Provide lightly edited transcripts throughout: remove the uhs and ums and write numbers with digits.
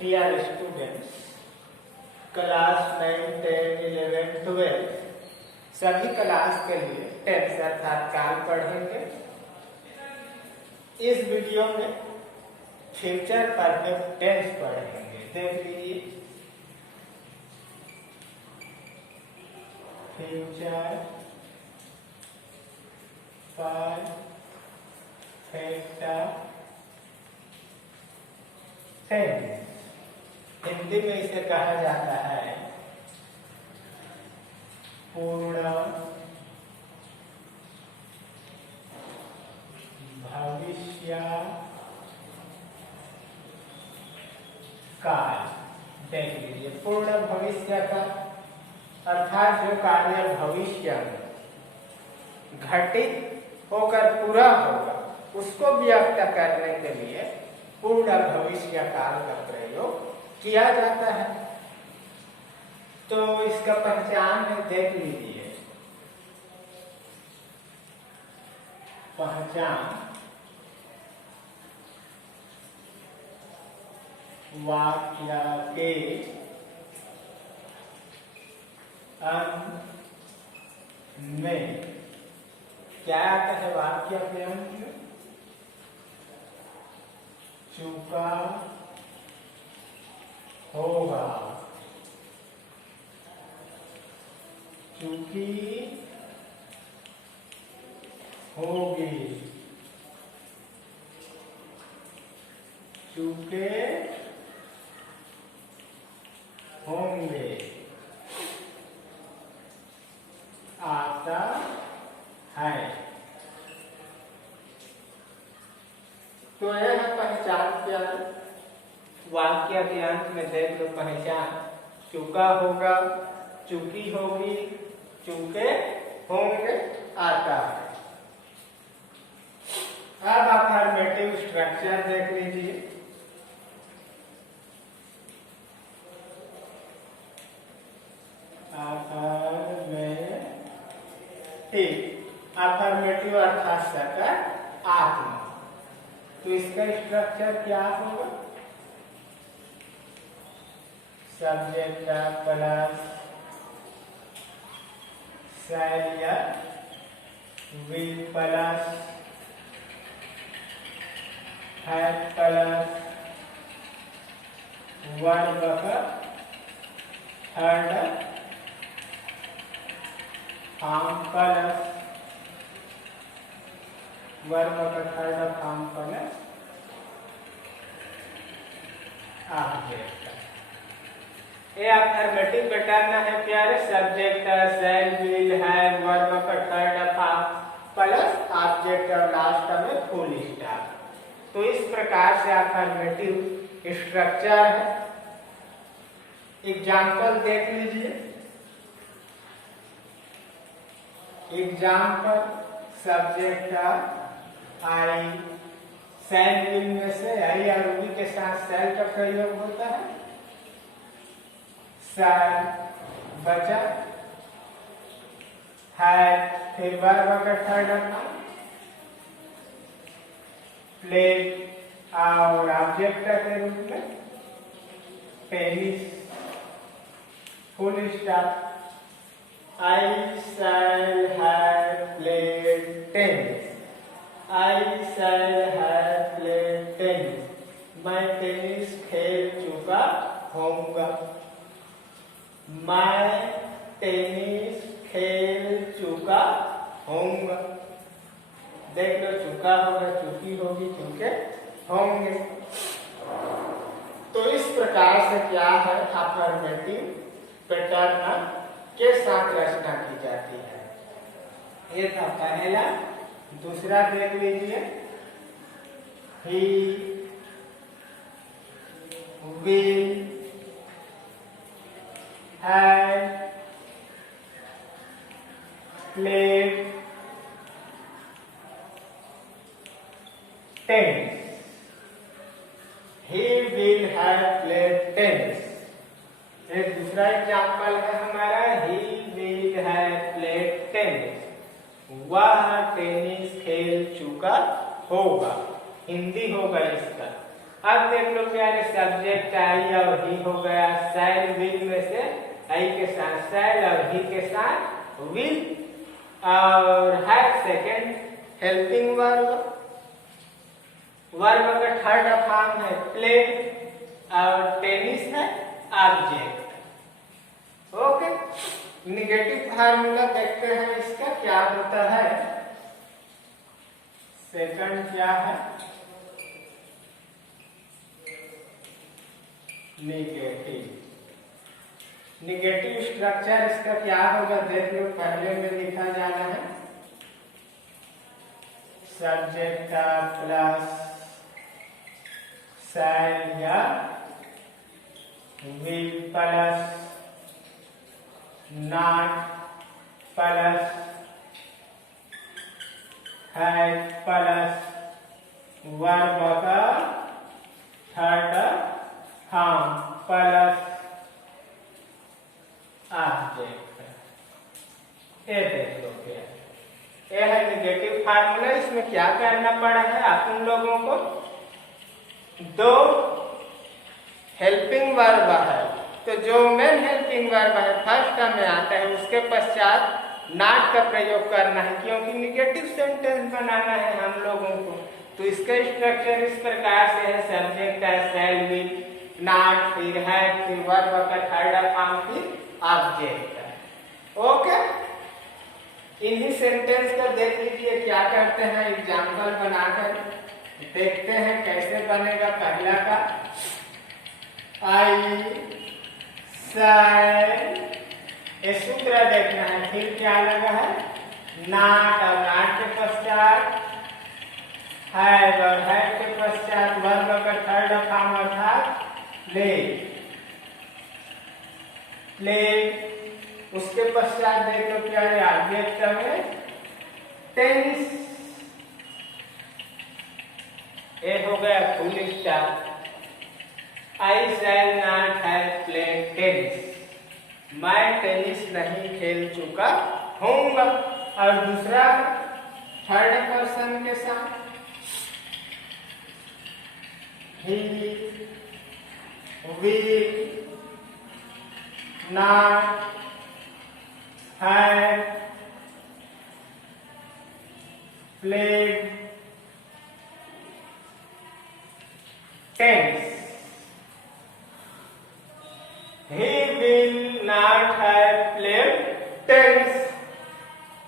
Dear students, class 9, 10, 11, 12 सभी class के लिए टेंस अर्थात काल पढ़ेंगे। इस वीडियो में फ्यूचर परफेक्ट टेंस पढ़ेंगे। देख लीजिए, फ्यूचर परफेक्ट टेंस हिंदी में इसे कहा जाता है पूर्ण भविष्य काल। देख लीजिए, पूर्ण भविष्य का अर्थात जो कार्य भविष्य में घटित होकर पूरा होगा उसको व्यक्त करने के लिए पूर्ण भविष्य काल का प्रयोग किया जाता है। तो इसका पहचान में देख लीजिए, पहचान वाक्य के अंत में क्या आता है? वाक्य के अंत में चुका होगा, चूकी होगी, चूके होंगे, आता है। तो यह है पहचान क्या है? वाक्य के अंत में देख लो, पहचान चूका होगा, चूकी होगी, चूके होंगे, आता है। अब अफर्मेटिव स्ट्रक्चर देख लीजिए। अफर्मेटिव अर्थात सकारात्मक। तो इसका स्ट्रक्चर क्या होगा? Subject plus shell will plus have plus verb का थर्ड फॉर्म प्लस वर्ब का थर्ड फॉर्म प्लस ऑब्जेक्ट। ये अफर्मेटिव पैटर्न है प्यारे। Subject shell will have verb का थर्ड फॉर्म प्लस ऑब्जेक्ट और लास्ट में फुल स्टॉप। तो इस प्रकार से अफर्मेटिव स्ट्रक्चर है। एग्जाम्पल देख लीजिए। Example subject I, shell will में से आई और विल के साथ शैल का प्रयोग होता है। शैल बचा है, फिर वर्ब का थर्ड फॉर्म प्ले और ऑब्जेक्ट के रूप में penis full stop. I shall have played tennis. I shall have played tennis. मैं टेनिस खेल चुका होऊंगा। मैं टेनिस खेल चुका होऊंगा। देख लो, चुका होगा, चुकी होगी, चुके होंगे। तो इस प्रकार से क्या है? अफर्मेटिव पैटर्न के साथ रचना की जाती है। ये था पहला। दूसरा देख लीजिए, ही will have played tennis. He will have played tennis. एक दूसरा एग्जाम्पल है हमारा, ही विल हैव प्लेड टेनिस। वह टेनिस खेल चुका होगा। हिंदी होगा इसका। अब देख लो प्यारे, सब्जेक्ट आई और ही हो गया, शैल विल में से आई के साथ शैल और ही के साथ विल, और have second helping verb, verb का थर्ड फॉर्म है प्ले, और टेनिस है ऑब्जेक्ट। ओके, निगेटिव फार्मूला देखते हैं इसका क्या होता है। सेकंड क्या है, निगेटिव। निगेटिव स्ट्रक्चर इसका क्या होगा देख लो, पहले में लिखा जाना है सब्जेक्ट का प्लस शैल या will plus not plus have plus verb का थर्ड फॉर्म प्लस ऑब्जेक्ट। ये देख लो क्या, ये है निगेटिव फार्मूला। इसमें क्या करना पड़ा है आप उन लोगों को, दो हेल्पिंग वर्ब है, तो जो मेन हेल्पिंग वर्ब है फर्स्ट में आता है, उसके पश्चात नॉट का प्रयोग करना है, क्योंकि निगेटिव सेंटेंस बनाना है हम लोगों को। तो इसका स्ट्रक्चर इस प्रकार से है, सब्जेक्ट है शैल विल नॉट, फिर है, फिर वर्ब का थर्ड फॉर्म, फिर ऑब्जेक्ट है। ओके, इन्हीं सेंटेंस को देख लीजिए क्या करते हैं, एग्जाम्पल बनाकर देखते हैं कैसे बनेगा। पहला का आई शैल, ये सूत्र देखना है, फिर क्या लगा है नॉट, और नॉट के पश्चात हैव, और हैव के पश्चात वर्ब का थर्ड फॉर्म अर्थात प्ले, प्ले। उसके पश्चात देखो क्या है ऑब्जेक्ट में टेनिस, ये हो गया full stop. I shall not have played tennis, मैं टेनिस नहीं खेल चुका हूँगा। और दूसरा थर्ड पर्सन के साथ he will not have played tennis, he will not have played tennis,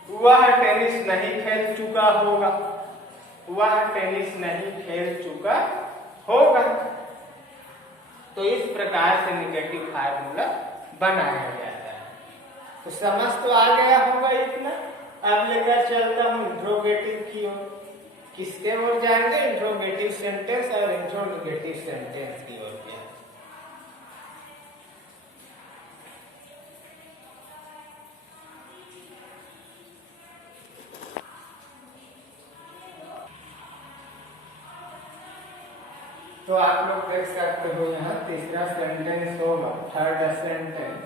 वह टेनिस नहीं खेल चुका होगा, वह टेनिस नहीं खेल चुका होगा। तो इस प्रकार से निगेटिव फार्मूला बनाया जाता है। तो समझ तो आ गया होगा इतना। अब लेकर चलता हूँ इंट्रोगेटिव की ओर। किसके ओर जाएंगे, इंट्रोगेटिव सेंटेंस और इंट्रोगेटिव सेंटेंस की ओर। तो आप लोग देख सकते हो यहाँ तीसरा सेंटेंस होगा, थर्ड सेंटेंस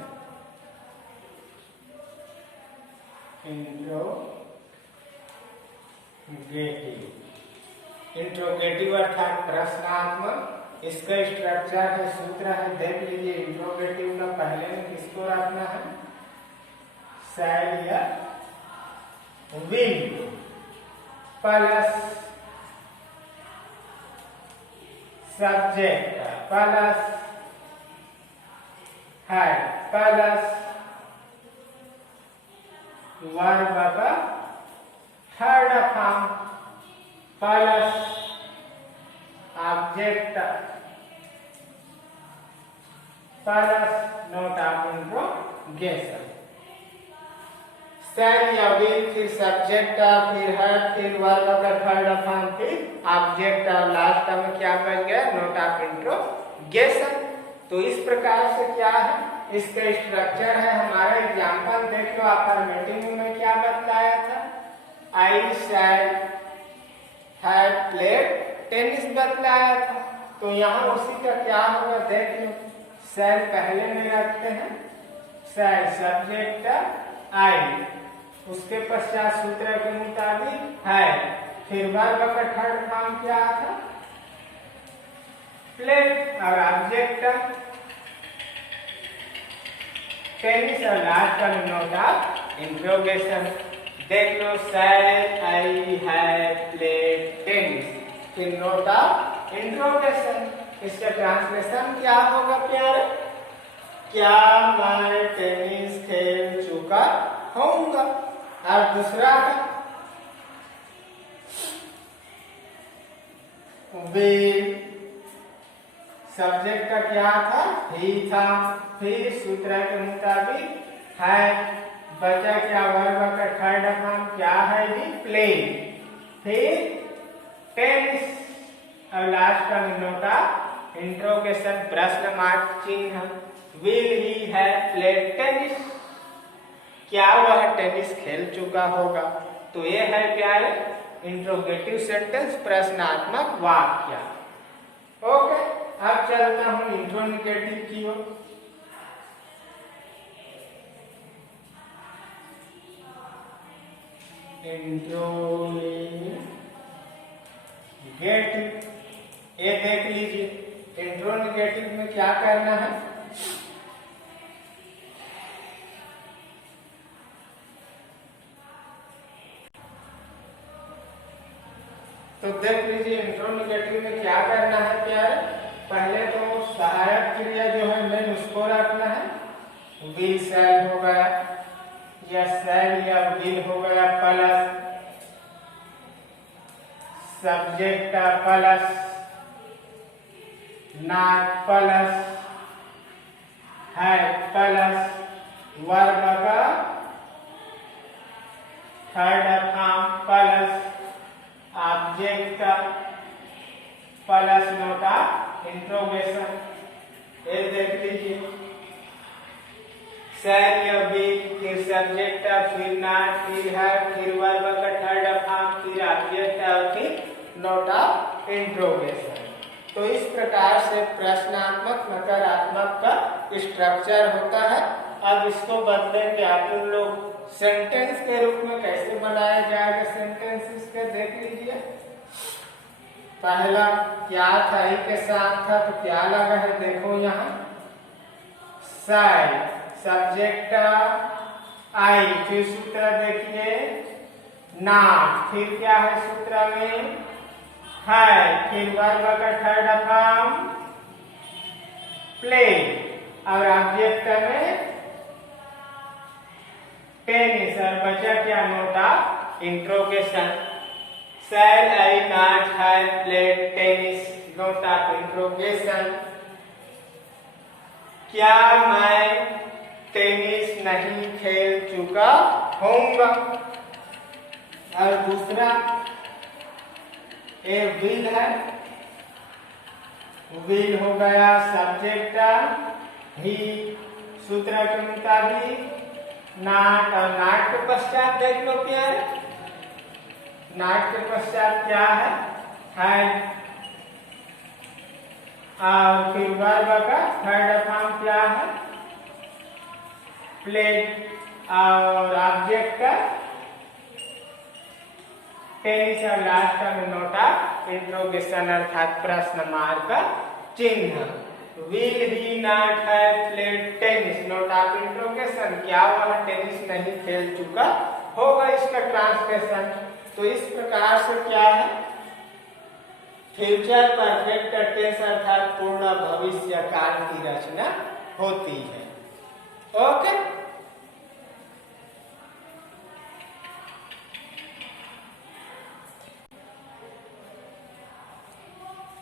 इंट्रोगेटिव। इंट्रोगेटिव अर्थात प्रश्नात्मक। इसका स्ट्रक्चर है, सूत्र है, देख लीजिए। इंट्रोगेटिव का पहले में किसको रखना है, शैल या विल प्लस सब्जेक्ट प्लस है प्लस वर्ब का third form plus object plus note of interrogation. Shall या विल, फिर सब्जेक्ट, फिर है, फिर वर्ब का थर्ड फॉर्म, फिर ऑब्जेक्ट, और लास्ट में क्या बच गया, नोट ऑफ इंट्रोगेशन। तो इस प्रकार से क्या है इसका स्ट्रक्चर है। हमारा एग्जांपल देख लो, अफर्मेटिव में क्या बतलाया था, आई शैल हैव प्लेड टेनिस बतलाया था। तो यहाँ उसी का क्या होगा देख लो, शैल पहले में रखते हैं, शैल सब्जेक्ट आई, उसके पश्चात सूत्र के मुताबिक है, फिर वर्ब का थर्ड फॉर्म क्या था, प्लेट और ऑब्जेक्ट टेनिस और लास्ट का नोट ऑफ इंट्रोगेशन। देख लो, sir I have played tennis, फिर नोट ऑफ इंट्रोगेशन। इसका ट्रांसलेशन क्या होगा प्यारे? क्या मैं टेनिस खेल चुका होऊंगा? और दूसरा का विल, सब्जेक्ट का क्या था? ही था। फिर सूत्र के मुताबिक है, बचा क्या? वर्ब का थर्ड फॉर्म क्या है? भी प्ले। फिर टेनिस और लास्ट का नोट ऑफ इंट्रोगेशन, प्रश्न मार्क चिन्ह। Will he have played tennis, क्या वह टेनिस खेल चुका होगा? तो ये है प्यारे इंट्रोगेटिव सेंटेंस, प्रश्नात्मक वाक्य। ओके, अब चलता हूं इंट्रोगेटिव की ओर। इंट्रोगेटिव, ये देख लीजिए, इंट्रोगेटिव में क्या करना है? तो देख लीजिए, इंट्रोगेटिव में क्या करना है प्यारे? पहले तो सहायक क्रिया जो है मेन उसको रखना है। विल शैल हो गया, या शैल या विल हो गया, plus subject plus not plus है प्लस वर्ब का third form plus object plus note of interrogation. ये देख लीजिए, शैल या विल, फिर सब्जेक्ट, फिर नॉट, फिर है, फिर वर्ब का थर्ड फॉर्म, फिर ऑब्जेक्ट और फिर नोट ऑफ इंट्रोगेशन। तो इस प्रकार से प्रश्नात्मक नकारात्मक का स्ट्रक्चर होता है। अब इसको बदलेंगे आप लोग सेंटेंस के रूप में कैसे बनाया जाएगा सेंटेंस, इसके देख लीजिए। पहला क्या था? ही के साथ था, तो क्या लगा है? देखो यहाँ साई, सब्जेक्ट आई, फिर सूत्र देखिए नॉट, फिर क्या है सूत्र में? है, फिर वर्ब का थर्ड फॉर्म प्ले, और ऑब्जेक्ट में टेनिस, और बचा क्या? Note of interrogation. Shall I not have played tennis, note of interrogation. क्या मैं टेनिस नहीं खेल चुका होऊंगा? और दूसरा ए विल है, विल हो गया सब्जेक्ट ही, सूत्र के मुताबिक नॉट, और नॉट के पश्चात देख लो क्या है? नॉट के पश्चात क्या है? और फिर वर्ब का थर्ड फॉर्म क्या है? प्लेड, और ऑब्जेक्ट का टेनिस, और लास्ट का नोट ऑफ इंट्रोगेशन अर्थात प्रश्न मार्क चिन्ह। Will he not have played tennis, note of interrogation, क्या वह टेनिस नहीं खेल चुका होगा? इसका ट्रांसलेशन। तो इस प्रकार से क्या है? फ्यूचर परफेक्ट टेंस अर्थात पूर्ण भविष्य काल की रचना होती है। ओके,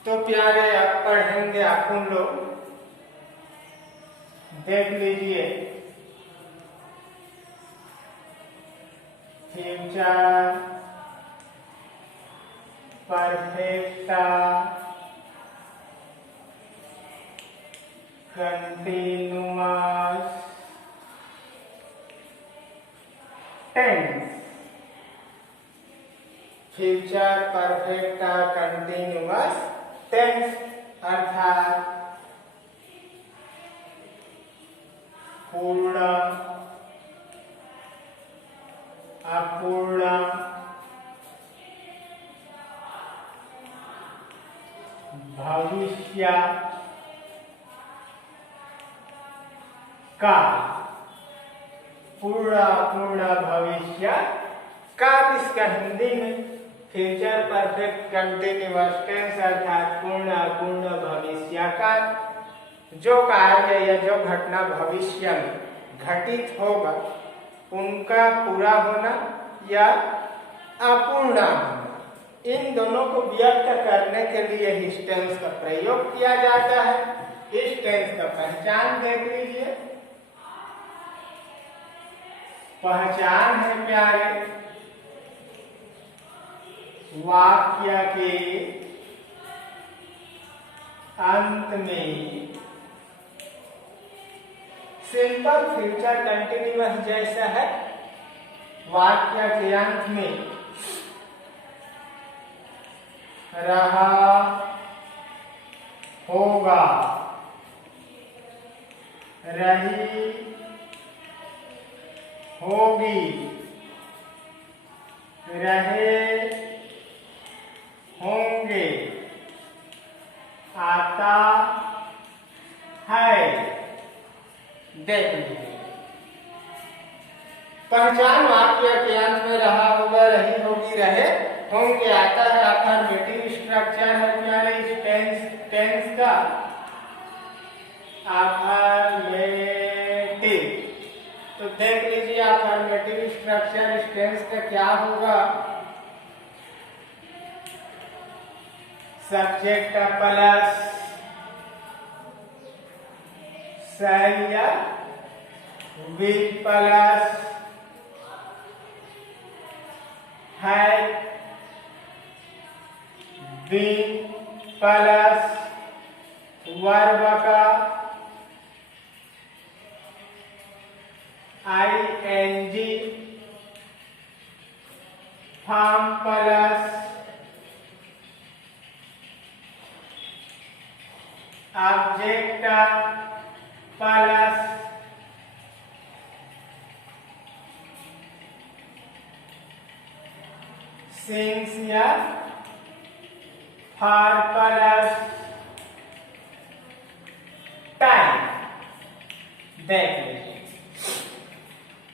तो प्यारे आप पढ़ेंगे अपन लोग, देख लीजिए future perfect continuous tense, future perfect continuous tense अर्थात पूर्ण, अपूर्ण, भविष्य भविष्य काल, पूर्ण भविष्य काल इसका हिंदी में फ्यूचर परफेक्ट कंटिन्यूअस टेंस अर्थात पूर्ण भविष्य काल। जो कार्य या जो घटना भविष्य में घटित होगा उनका पूरा होना या अपूर्ण होना, इन दोनों को व्यक्त करने के लिए इस टेंस का प्रयोग किया जाता है। इस टेंस का पहचान देख लीजिए। पहचान है प्यारे, वाक्य के अंत में सिंपल फ्यूचर कंटिन्यूअस जैसा है, वाक्य के अंत में रहा होगा, रही होगी, रहे होंगे, आता है। देख लीजिए, पहचान वाक्य के अंत में रहा होगा, रही होगी, रहे होंगे, आता है। अफर्मेटिव स्ट्रक्चर है प्यारे इस टेंस का, अफर्मेटिव। तो देख लीजिए अफर्मेटिव स्ट्रक्चर इस टेंस का क्या होगा। सब्जेक्ट प्लस शैल या विल प्लस है, बीन प्लस वर्ब का ING, form plus object plus since या फॉर प्लस टाइम। देख लीजिए,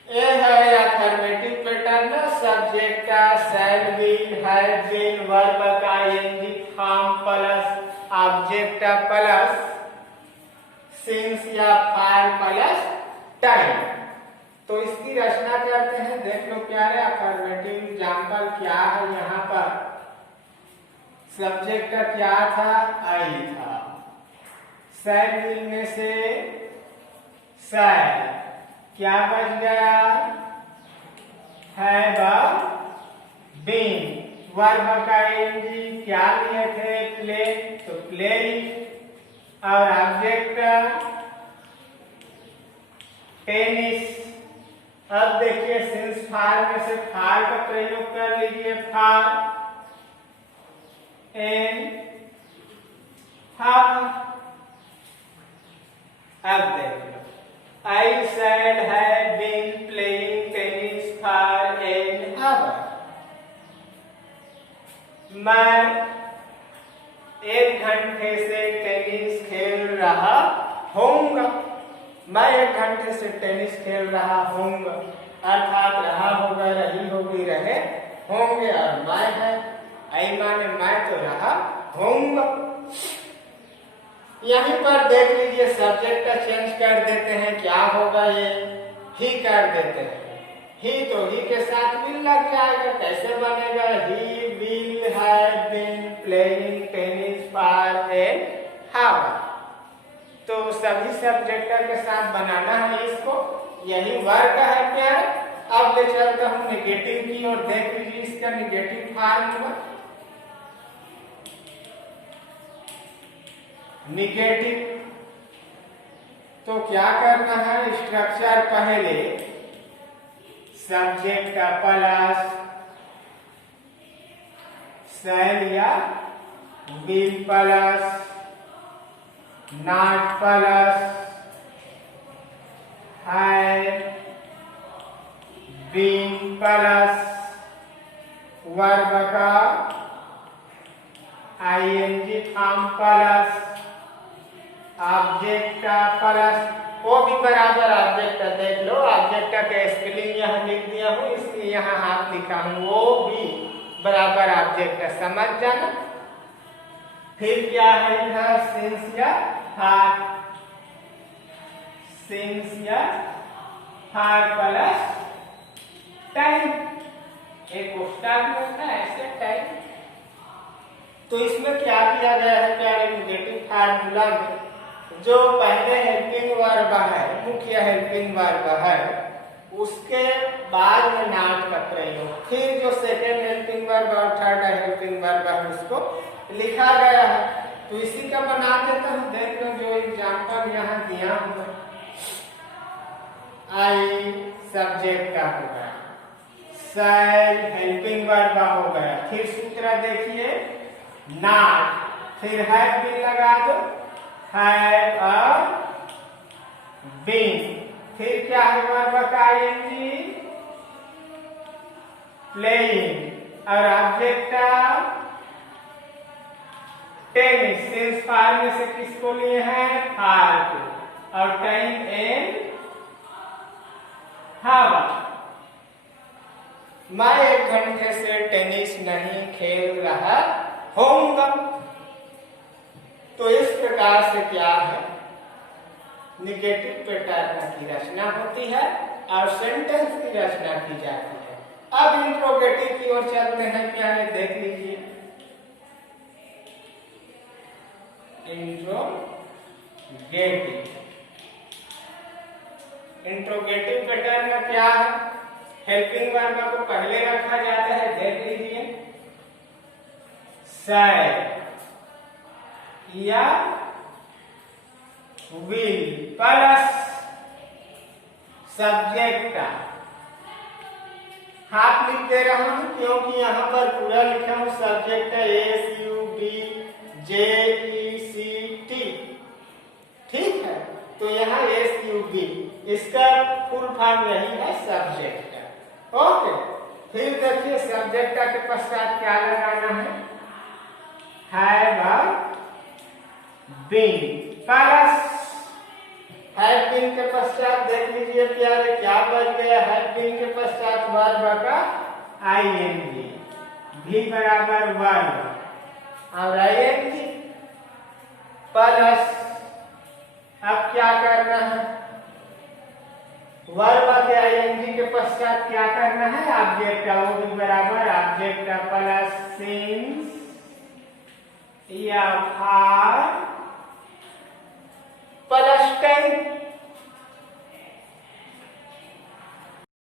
ये है अफर्मेटिव पैटर्न। सब्जेक्ट का शैल, विल, हैव बीन, वर्ब का ING, form plus object plus since या फॉर प्लस टाइम। तो इसकी रचना करते हैं। देख लो प्यारे, अफर्मेटिव एग्जाम्पल क्या है। यहाँ पर सब्जेक्ट का क्या था, आई था। शैल विल में से शैल क्या बच गया, हैव बीन। वर्ब का ING क्या लिए थे, प्ले, तो प्ले। और ऑब्जेक्ट टेनिस। अब देखिए सिंस फार में से फार का प्रयोग कर लीजिए, फार एंड हाफ। अब देख लो, I said have been playing tennis for an hour. मैं 1 घंटे से टेनिस खेल रहा होऊंगा। मैं 1 घंटे से टेनिस खेल रहा होऊंगा, अर्थात रहा होगा, रही होगी, रहे होंगे। और मैं है, आई माने मैं तो रहा होऊंगा। यहीं पर देख लीजिए सब्जेक्ट का चेंज कर देते हैं, क्या होगा, ये ही कर देते हैं। ही तो ही के साथ विल लग जाएगा। कैसे बनेगा, he will have been playing tennis for an hour. तो सभी सब्जेक्ट के साथ बनाना है इसको, यही वर्क है प्यार। अब ले चलता हूं नेगेटिव की और देख लीजिए इसका नेगेटिव फॉर्म। नेगेटिव तो क्या करना है, स्ट्रक्चर पहले सब्जेक्ट का प्लस शैल या will plus not plus have been plus verb का ING form plus object plus वो भी बराबर ऑब्जेक्ट देख लो, ऑब्जेक्ट का स्पेलिंग यहाँ लिख दिया हूँ, इसलिए यहाँ हाथ लिखा हूँ, वो भी बराबर ऑब्जेक्ट समझ जाना। फिर क्या है इधर sincere heart, sincere heart plus time, एक उसका भी होता है ऐसे टाइम। तो इसमें क्या किया गया है प्यारे निगेटिव फार्मूला में, जो पहले हेल्पिंग वर्ब है, मुख्य हेल्पिंग वर्ब है, उसके बाद में नॉट का प्रयोग, फिर जो सेकेंड हेल्पिंग वर्ब और थर्ड हेल्पिंग वर्ब है उसको लिखा गया है। तो इसी का बना देता हूँ, देख लो जो एग्जाम्पल यहाँ दिया हुआ, आई सब्जेक्ट का हो गया, शैल हेल्पिंग वर्ब हो गया, फिर सूत्र देखिए नॉट, फिर हैव बीन लगा दो, हैव बीन, फिर क्या है वर्ब का आईएनजी प्लेइंग, और ऑब्जेक्ट टेनिस, सिंस फार में से किसको लिए हैं फार को, और टाइम एंड हवा। मैं 1 घंटे से टेनिस नहीं खेल रहा होऊंगा। तो इस प्रकार से क्या है निगेटिव पैटर्न की रचना होती है और सेंटेंस की रचना की जाती है। अब इंट्रोगेटिव की ओर चलते हैं, प्यारे देख लीजिए। इंट्रोगेटिव पैटर्न में क्या है, हेल्पिंग वर्ब को पहले रखा जाता है, देख लीजिए शैल या विल प्लस सब्जेक्ट का, हाफ लिख दे रहा हूं क्योंकि यहां पर पूरा लिखा हूं सब्जेक्ट SUBJECT, ठीक है। तो यहाँ SUB इसका फुल फॉर्म यही है सब्जेक्ट, ओके। फिर देखिए सब्जेक्ट के पश्चात क्या लगाना है, have been plus have been के पश्चात देख लीजिए प्यारे क्या बन गया, हैव बीन के पश्चात वर्ब का आईएनजी, भी बराबर वर्ब और आईएनजी प्लस, अब क्या करना है, वर्ब के आईएनजी के पश्चात क्या करना है, ऑब्जेक्ट, वो भी बराबर ऑब्जेक्ट प्लस सिंस या फार प्लस टाइम,